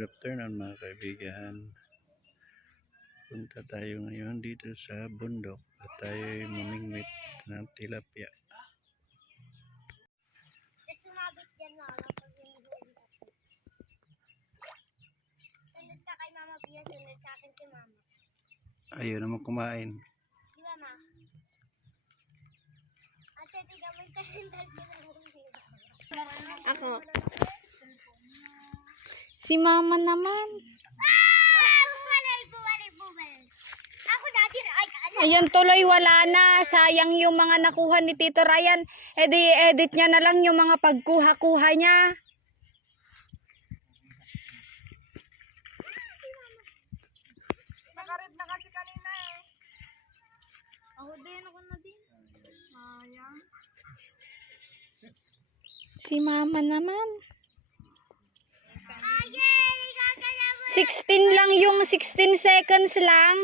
Good afternoon mga kaibigan. Punta tayo ngayon dito sa bundok at tayo ay mamingwit ng tilapia. Tapos sumabit yan mama pag hinuhuli ka. Sunod ka kay Mama Pia, sunod sa akin si Mama. Ayaw naman kumain. Di ba ma? Ate, Ako. Si mama naman. Bumalay, bumalay, bumalay. Ako dati, ay? Ayun tuloy wala na. Sayang yung mga nakuha ni Tito Ryan. E di edit niya na lang yung mga pagkuha-kuha niya. Nakarid na kasi kanina eh. Ako din, ako na din. Sayang. Si mama naman. 16 lang yung 16 seconds lang.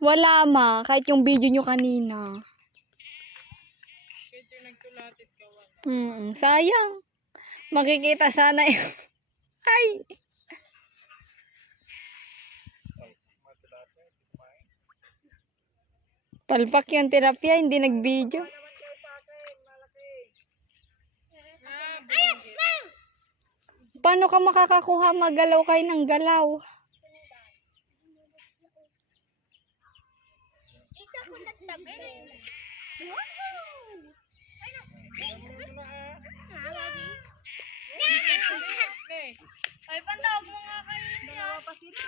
Wala ma. Kahit yung video nyo kanina. Hmm, sayang. Makikita sana yung... Ay! Palpak yung tilapia, hindi nag-video. Paano ka makakakuha magalaw kayo ng galaw? Isa ko nagtabi. Ay, pantawag mo nga kayo niya. Dalawa pa sila.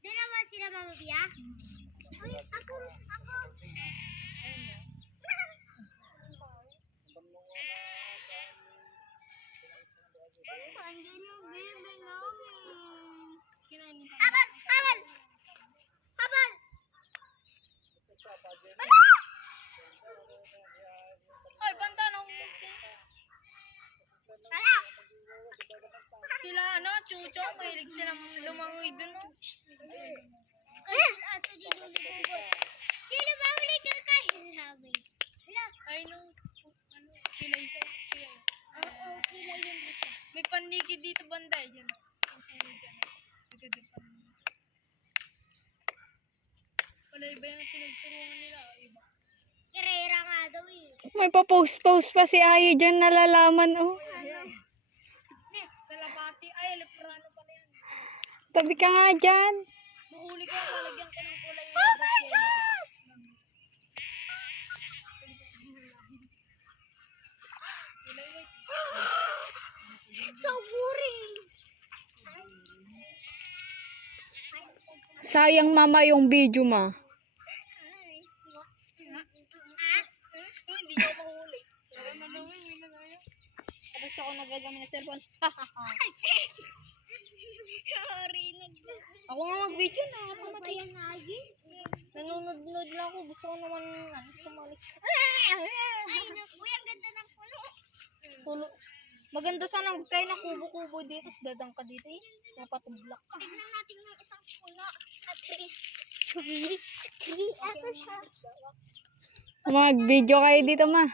Dalawa sila, Mama Bia? Sila ano, chucho, mahilig silang lumangoy dun. No? Eh! Ato di lulubog. Sino ba uli ka kayo namin? Hala, Ay, nung, ano, pilay siya. Pilay. oo, pila yun dito. May paniki dito banda eh. Paniki. Wala iba yung pinagturuan nila. Iba. Kirera nga daw eh. May pa-post-post pa si Ayi dyan nalalaman oh. Kalapati. Ay, leprano pala yan. Tabi ka nga dyan. Mahuli ka, malagyan ka ng kulay yung oh yellow. So boring. Sayang mama yung video ma. Hindi ako mahuli. Tapos ako nagagamit ng cellphone. Sorry. Ako nga mag-video na. Ako Ano ba yan lagi? Nanonood lang ako. Gusto ko naman ano, sumali. Ay, naku, ang ganda ng puno. Tulo. Maganda sana mag tayo ng kubo-kubo dito. Tapos dadang ka dito eh. Napatublak ka. Tignan natin yung isang puno. At three. Three. Three. Ito siya. Mag-video kayo dito ma.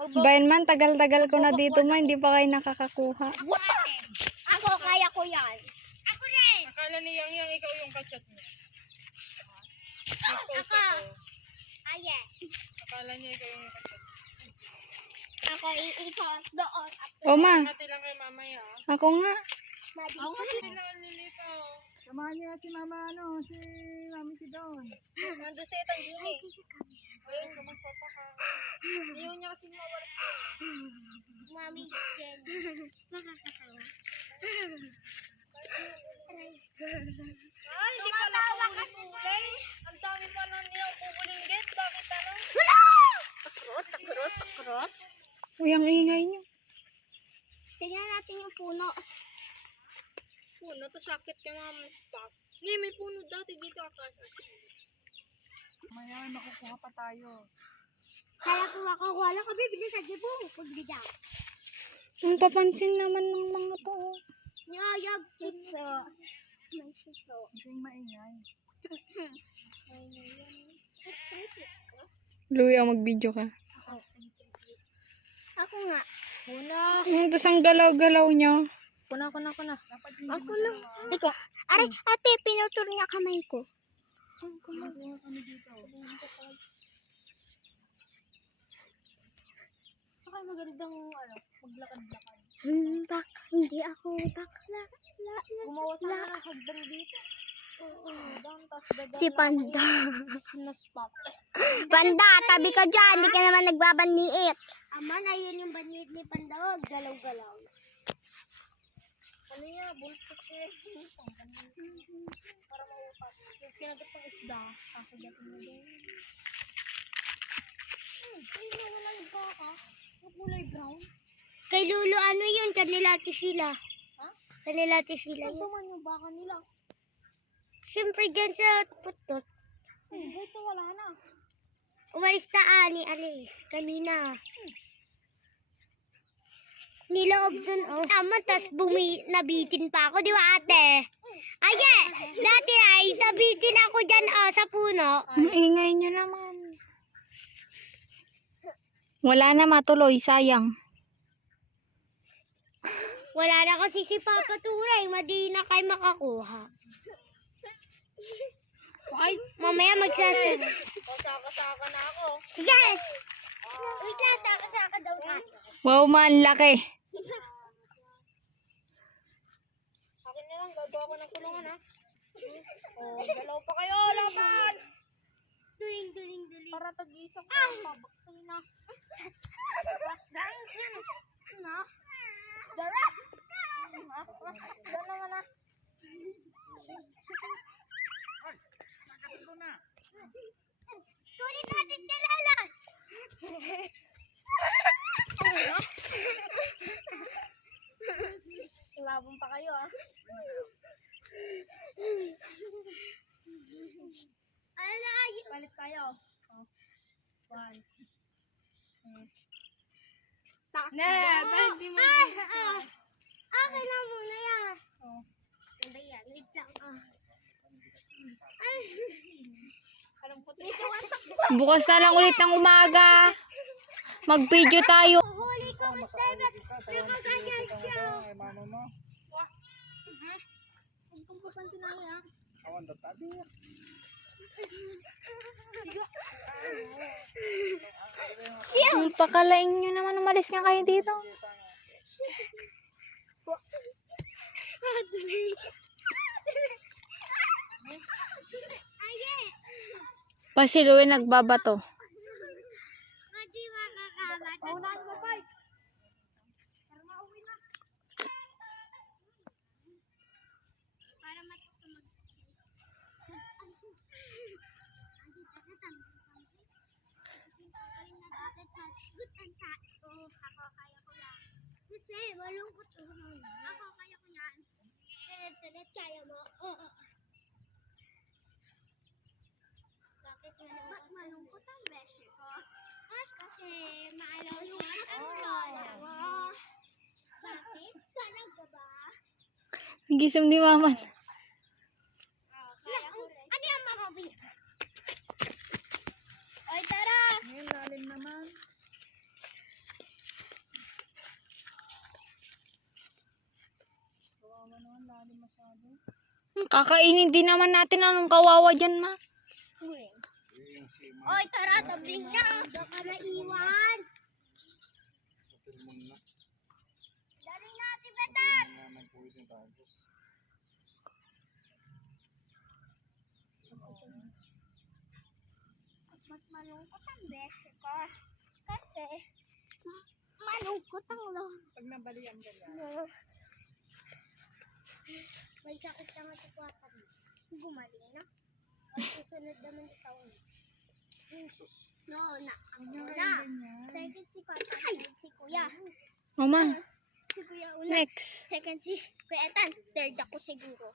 Magba- Bayan man, tagal-tagal ko na dito ma, hindi pa kayo nakakakuha. Ako ate. Ako, kaya ko yan. Ako rin. Akala ni Yang Yang ikaw yung kachat niya. Ako. Ayan. Akala niya ikaw yung kachat. Ako doon. O ma, lang kay mamaya. ah. ako nga. Ako lang nilito. Samahan niya si mama ano, si mami si Don. Nandun sa itang yun eh. Ayun, kumagpapa ka. Ayaw niya kasi mawala. Mami Jen. Nakakatawa. Ay, hindi pala ako kulay. Ang dami pala niya kukulinggit. Bakit ano? Takrot, takrot, takrot. Uy, ang ingay niyo. Tingnan natin yung puno. Puno, to sakit kay mama stock. Hindi, may puno dati dito akasa. Maya, makukuha pa tayo. Kaya kung ako wala ka bibili sa jibong. Pagbigyan. Ang papansin naman ng mga to. Niyayag siso. May siso. Hindi maingay. Luya, mag-video ka. Ako nga. Ang tas ang galaw-galaw niya. Kuna, kuna, kuna. Ako lang. Ikaw. Are, ate, pinutur niya kamay ko. Saka magandang, ano, maglakad-lakad. Hmm, bak, hindi ako bakla. La, la, Gumawa la. ng hagdan dito. Tapos Si Panda. Panda, tabi ka dyan. Hindi ka naman nagbabaniit. Ama, na yun yung banit ni Panda. Huwag galaw-galaw. Ano niya, bullshit siya. Para maupat. Yung kinagat ng isda, kakagatin mo din. Hmm, ay, nawala yung baka. Yung kulay brown. Kay Lolo, ano yun? Kanila ati sila. Ha? Kanila ati sila yun. man yung baka nila. Siyempre dyan sa putot. Hmm, dito wala na. Umalis na ani, alis. Kanina. Niloob dun, oh. Tama, tas bumi, nabitin pa ako, di ba ate? Aye, dati ay, nabitin ako dyan, oh, sa puno. Ang ingay niyo naman. Wala na matuloy, sayang. Wala na kasi si Papa Turay, madi na kayo makakuha. Ay, Mamaya magsasabi. kasaka-saka na ako. Sige! Wait lang, saka-saka daw tayo. Wow, man, laki. Akin na lang, gagawa ko ng kulungan ha. Oh, dalaw pa kayo, laban! Duling, duling, duling. Para tag-isa ko, pabaksan na. Dahil yan. Na. Dara! Diyan naman na. চুরি না দিতে লালা Bukas na lang ulit ng umaga. Mag-video tayo. Huli ko. Ang pakalain nyo naman, umalis nga kayo dito. Aye! Pasiluin nagbabato. Mo, and sad. Oo, ako kaya ko yan. Kasi malungkot. Ako kaya ko yan. Sunod-sunod kaya mo. Bakit malungkot? ang beshi ko? At kasi malungkot ang lola mo. Bakit? Sana ka ba? Gising ni mama. Ano yung mga bi- Oy, tara! Ngayon, lalim naman. Kawawa naman, lalim masyado. Kakainin din naman natin anong kawawa dyan, ma. Oy, tara, tabling na! Baka maiwan! Dali natin, betat! Mas malungkot ang beshi ko. Kasi, ma- malungkot ang lo. Pag nabalian ka yan. No. May sakit na Kwata. Gumaling na. At susunod naman ikaw. No, na. Ang una. Second si Kuya. Mama, Si una. next. Second si Kuya Etan. Third ako siguro.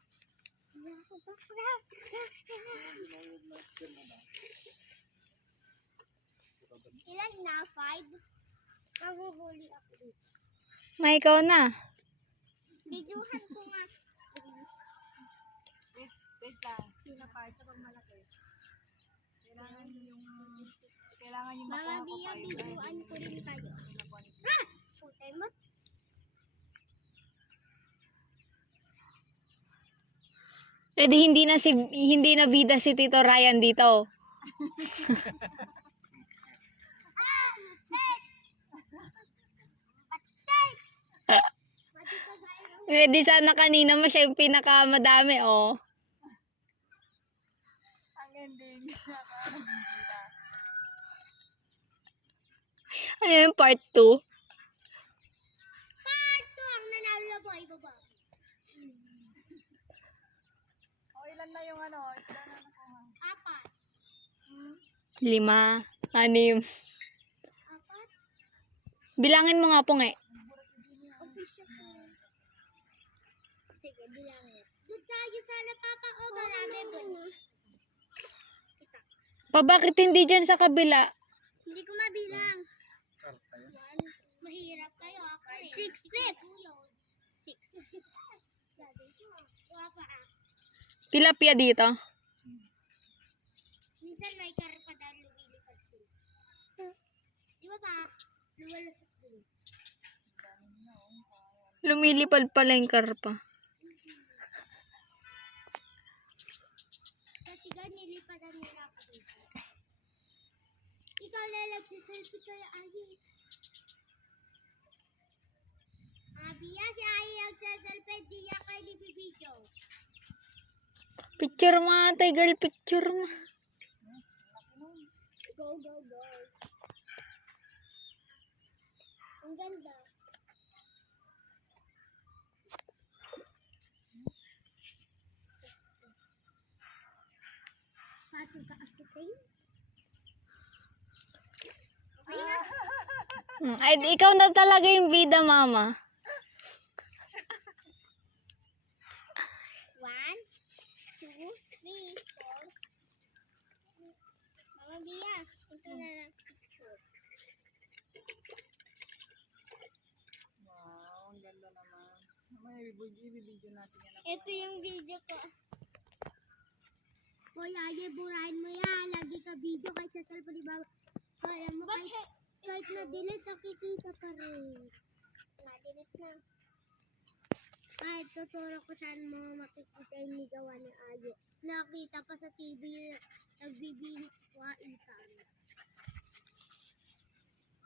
Ilan na? Five? Mahuhuli ako. May ikaw na. Videohan ko nga. Wait, lang. Sino pa? Ito pang malaki. Kailangan yung... Kailangan yung Mga makuha ko biya, pa. videoan ko rin kayo. Ha! Putay mo. Eh di hindi na si hindi na bida si Tito Ryan dito. Eh di sana kanina mo siya yung pinakamadami oh. Ang ending. Ano yung part 2? Parto ang nanalo po. Ibaba. O ilan na yung ano? Isla na nakuha. Apat. Lima, anim. Apat. Bilangin mo nga po nga. Ko. Sige, bilangin. Doon tayo sa lapapa o marami bonus. Pa bakit hindi dyan sa kabila? Hindi ko mabilang. One. Mahirap kayo. Ako rin. Six, six. Six. Tilapia dito. Minsan may karpada lumilipad sila. Di ba pa? Luwalasok din. Lumilipad pala yung karpa. Kasi gan nilipadan nila ako dito. Ikaw na nagsiselfie kaya Ayi. Abiya si Ayi nagsiselfie di niya kayo nibibidyo. Picture mo ate, girl, picture mo. Go, go, go. Ang ganda. Pato ka ako kayo? Hmm, Ay, ikaw na talaga yung bida, mama. One, two, three, four. Bia, ito na lang picture. Wow, ang ganda naman. May ibibigyo natin yan. Ito yung video ko. Kuya, ye, burahin mo yan. Lagi ka video kahit sa cellphone, di ba? Kaya mo kahit, kahit na-delete, nakikita pa rin. Na-delete na. Kahit tuturo ko saan mo makikita yung ligawa ni Aye. Nakita pa sa TV, nagbibihis ko itan.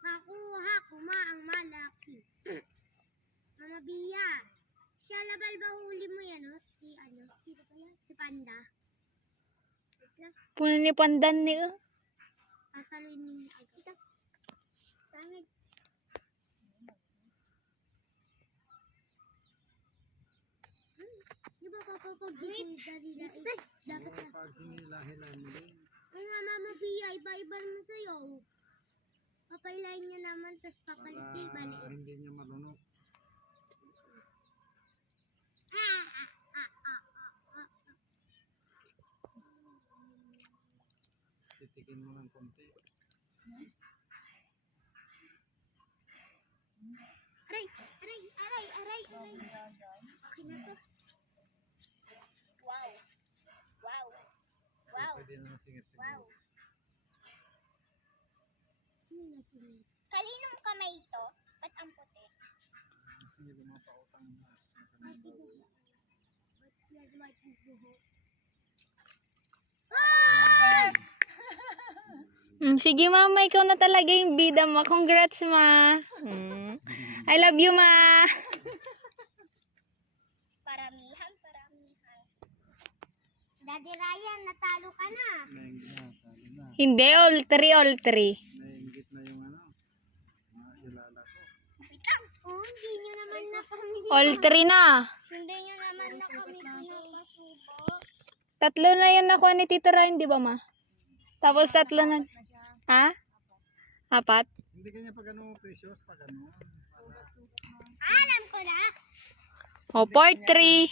Nakuha ko ma ang malaki. Mama Bia, siya labal ba huli mo yan, no? Si ano? Sino pa yan? Si Panda. Puno ni pandan ni oh. Sasaluin ninyo agad. Ito. Pangit. Hmm, Kapapag-gigilda nila eh, dapat na. Ang nga mama Pia, iba-iba naman sa'yo. Papailayin niyo naman, tapos papalitin, balik. hindi niya ah. Titikin mo ng konti. Aray, aray, aray, aray, aray. Okay na to. Wow. Wow. Wow. Pwede na singit-singit. Wow. Kaninong kamay ito? Ba't ang puti? Sige, lumapautang na. Mm, sige mama, ikaw na talaga yung bida mo. Congrats ma. Mm. I love you ma. Daddy Ryan, natalo ka na. Nainggit na, na. Hindi, all three, all three. Nainggit na yung ano. Ilala ko. Lang. Oh, hindi nyo naman na kami. All three na. Hindi nyo naman na kami. Tatlo na yun nakuha ni Tito Ryan, di ba ma? Tapos tatlo na. Ha? Apat? Hindi kanya pag ano precious, pag ano. Ah, alam ko na. O, part three.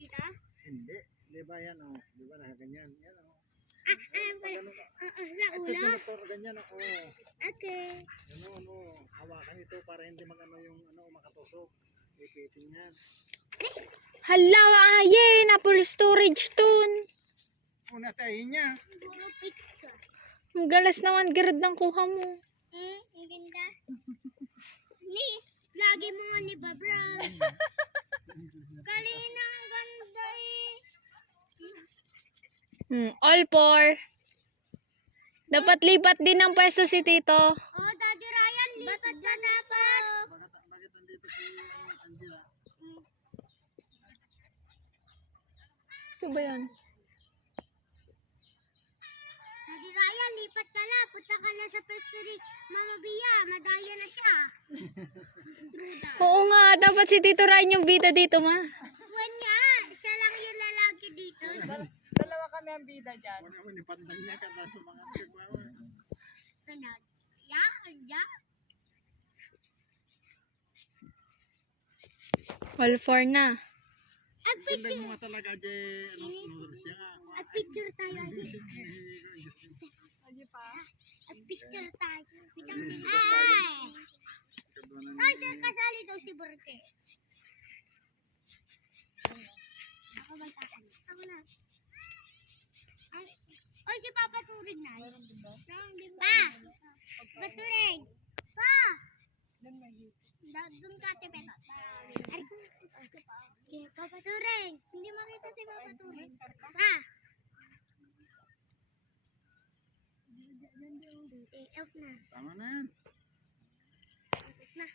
Dito? Hindi. Di ba yan oh? Di ba nakaganyan? Yan oh. Ah. Ah, ah, sa Ito ulo? motor ganyan ako. Okay. Ganun, oh. Hawakan ito para hindi magano yung ano, makatusok. Ipitin yan. Hala, aye, na full storage dun. Una tayo niya. Puro pizza. Ang galas naman, girad ng kuha mo. Hmm, ang ganda. Ni, lagi mo nga ni Babra. Hmm, all four. Dapat lipat din ng pwesto si Tito. Oh, Daddy Ryan, lipat ka dapat. Ano, ba yan? Daddy Ryan, lipat ka la. Punta ka la sa pwesto ni Mama Bia. Madaya na siya. Oo nga, dapat si Tito Ryan yung bida dito, ma. Bida dyan. Wala mo, nipandan niya ka sa mga tigbawa. Ano? Ya, ya. All four na. Ag Pandan mo nga talaga, Jay. Ano, ano siya nga. ag picture tayo. Ano pa? Ag picture tayo. Ay! Ay, sir, kasali daw si Borte. Ako ba? Ako na. Ay, Oy, si Papa Turing na. Pa! Paturing! Pa! Doon ka, Okay, Papa Turing. Hindi makita si Papa Turing. Pa! Eh. Tama na yan. Off na.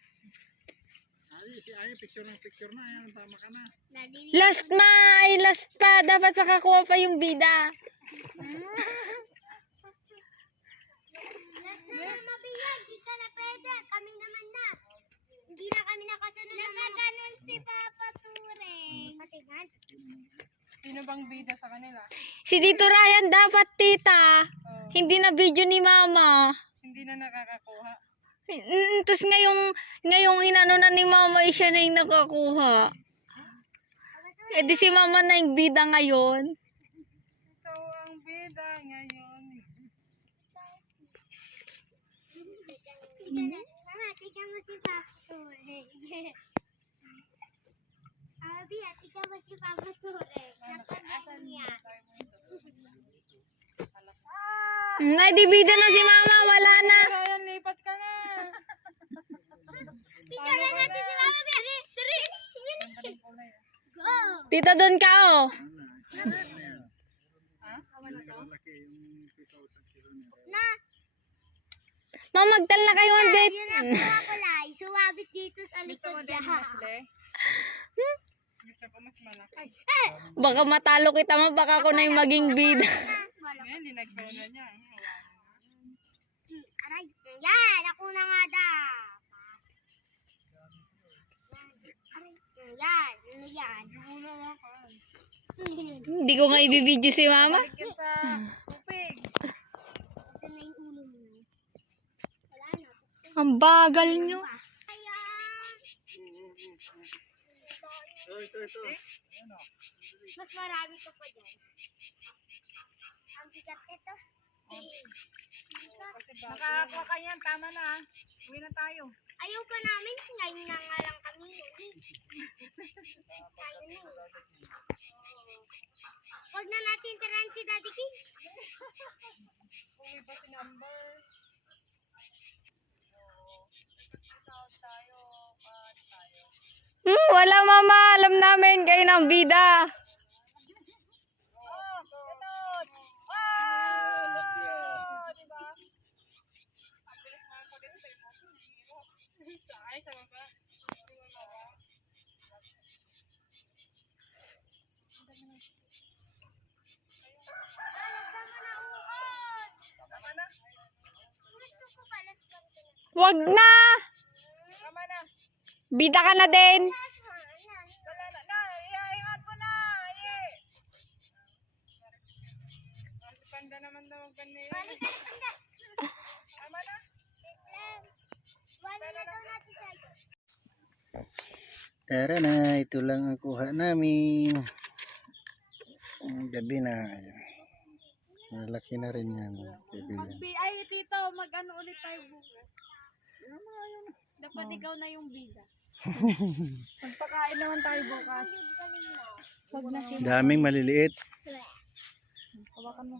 Ay, si Ay, picture ng picture na. Ayan, tama ka na. Last ma, ay last pa. Dapat makakuha pa yung bida. Hindi ka na pwede. Kami naman na. Hindi na kami nakasunod. Nakaganon si Papa Turing. Patingan. Sino bang bida sa kanila? Si Tito Ryan dapat, tita. Oh, Hindi na video ni mama. hindi na nakakakuha. Mm, Tapos ngayong, ngayong inano na ni mama, eh, siya na yung nakakuha. Eh di si mama na yung bida ngayon. Ito ang bida ngayon. Mama, tignan mo si Papa. Mama Bia, tignan mo si Papa Turing. Napanood niya. Mm, Ay, di bida na si mama, wala na. Ryan, lipat ka na. Picture na natin si Mama Bia. Three, Go! Tita, doon ka, oh. Malaki yung 2,000 kilo niya. Na, Mama, magtal na kayo ang bet. yun ang lai. Suwabit dito sa Gusto mo likod din niya. Ko mas malaki. Baka matalo kita, ma. Baka ako na yung maging bida. Ngayon, hindi nagkauna niya. Aray. Yan, ako na nga da. Aray. Yan, ano yan? Hindi ko nga ibibideo si mama. Na mo. Na. Ang bagal nyo. Ito, ito. Mas marami ka pa dyan. Ang bigat ito. Makakuha ka yan. Tama na. ah. Uwi na tayo. Ayaw pa namin, ngayon na nga lang kami uli. Tayo na. Huwag na natin tirahan si Daddy King. Uwi pa si number. Hmm, wala mama, alam namin kayo ng bida. Wag na! Bida ka na din. Tara na, ito lang ang kuha namin. Ang gabi na. Malaki na rin yan. Ay, tito, Mag-ano ulit tayo bukas? Dapat ikaw na yung bida. Magpakain naman tayo bukas. Pag na sila. Daming maliliit. Hawakan mo.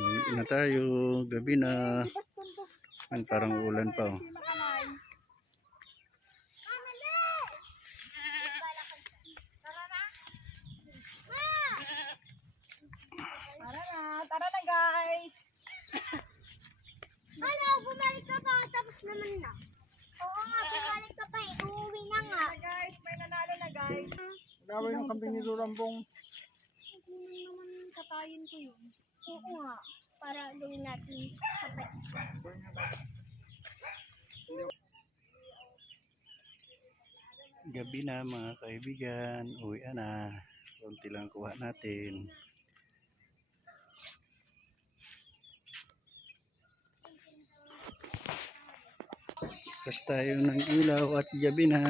Uwi na tayo. Gabi na. An, parang ulan pa oh. Tara na guys. Ano, bumalik ka pa, tapos naman na. Oo nga, bumalik ka pa eh. Uuwi na nga. Tara guys. May nanalo na guys. Gawin yung kambing ni Rurambong. Hindi naman kakain ko yun. Oo nga, para gawin natin kapay. Gabi na mga kaibigan. Uwi na. Kunti lang kuha natin. Tapos tayo ng ilaw at gabi na.